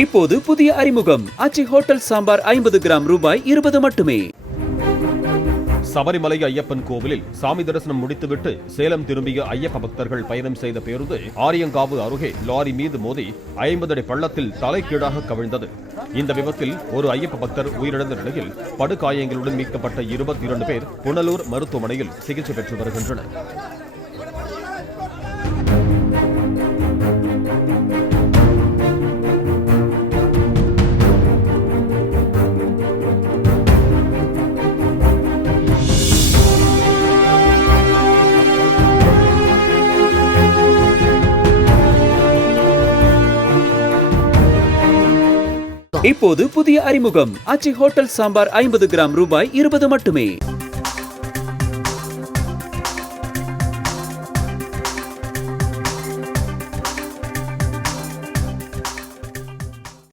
இப்போது புதிய அறிமுகம் ஆச்சி ஹோட்டல் சாம்பார் 50 கிராம் ரூபாய் 20 மட்டுமே. சபரிமலை ஐயப்பன் கோவிலில் சாமி தரிசனம் முடித்துவிட்டு சேலம் திரும்பிய ஐயப்ப பக்தர்கள் பயணம் செய்த பேருந்து ஆரியங்காவு அருகே லாரி மீது மோதி 50 அடி பள்ளத்தில் தலைகீழாக கவிழ்ந்தது. இந்த விபத்தில் ஒரு ஐயப்ப பக்தர் உயிரிழந்த நிலையில் படுகாயங்களுடன் மீட்கப்பட்ட 22 பேர் புனலூர் மருத்துவமனையில் சிகிச்சை பெற்று வருகின்றனர். இப்போது புதிய அறிமுகம் ஆச்சி ஹோட்டல் சாம்பார் 50 கிராம் ரூபாய் 20 மட்டுமே.